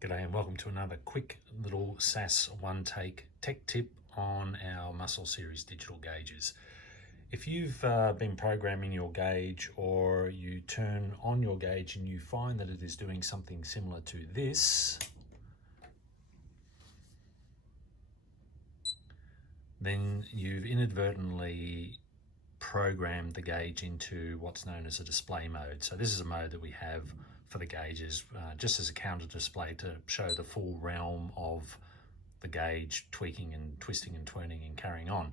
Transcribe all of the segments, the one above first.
G'day and welcome to another quick little SAAS one-take tech tip on our Muscle Series digital gauges. If you've been programming your gauge, or you turn on your gauge and you find that it is doing something similar to this, then you've inadvertently programmed the gauge into what's known as a display mode. So this is a mode that we have for the gauges just as a counter display to show the full realm of the gauge tweaking and twisting and turning and carrying on.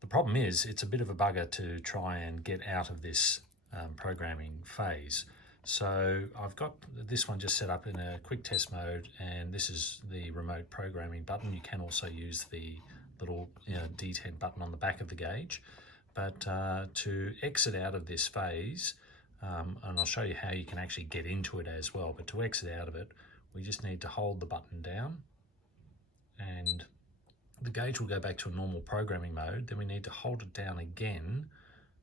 The problem is it's a bit of a bugger to try and get out of this programming phase. So I've got this one just set up in a quick test mode, and this is the remote programming button. You can also use the little D10 button on the back of the gauge. But to exit out of this phase, and I'll show you how you can actually get into it as well, but to exit out of it, we just need to hold the button down and the gauge will go back to a normal programming mode. Then we need to hold it down again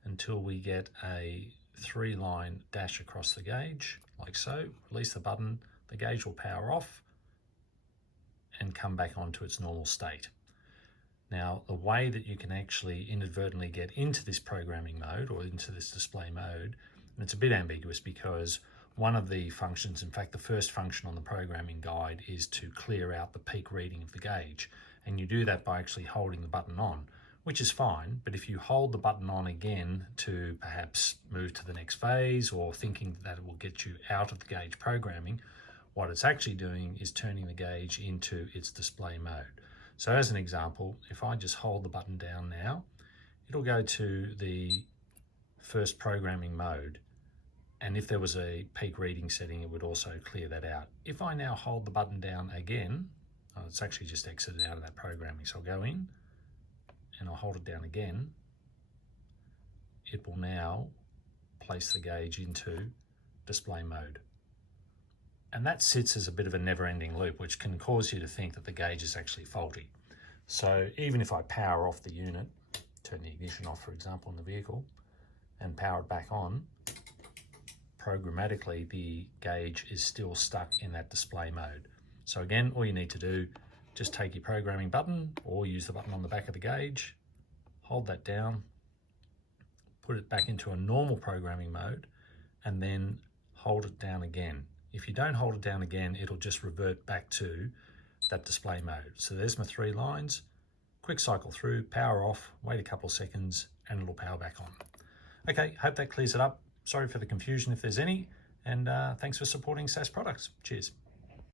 until we get a 3-line dash across the gauge, like so. Release the button, the gauge will power off and come back onto its normal state. Now, the way that you can actually inadvertently get into this programming mode or into this display mode, and it's a bit ambiguous because one of the functions, in fact, the first function on the programming guide, is to clear out the peak reading of the gauge. And you do that by actually holding the button on, which is fine. But if you hold the button on again to perhaps move to the next phase, or thinking that it will get you out of the gauge programming, what it's actually doing is turning the gauge into its display mode. So as an example, if I just hold the button down now, it'll go to the first programming mode. And if there was a peak reading setting, it would also clear that out. If I now hold the button down again, it's actually just exited out of that programming. So I'll go in and I'll hold it down again. It will now place the gauge into display mode. And that sits as a bit of a never-ending loop, which can cause you to think that the gauge is actually faulty. So even if I power off the unit, turn the ignition off, for example, in the vehicle, and power it back on, programmatically the gauge is still stuck in that display mode. So again, all you need to do, just take your programming button or use the button on the back of the gauge, hold that down, put it back into a normal programming mode, and then hold it down again. If you don't hold it down again, it'll just revert back to that display mode. So there's my 3 lines, quick cycle through, power off, wait a couple of seconds, and it'll power back on. Okay, hope that clears it up. Sorry for the confusion if there's any, and thanks for supporting SAAS products. Cheers.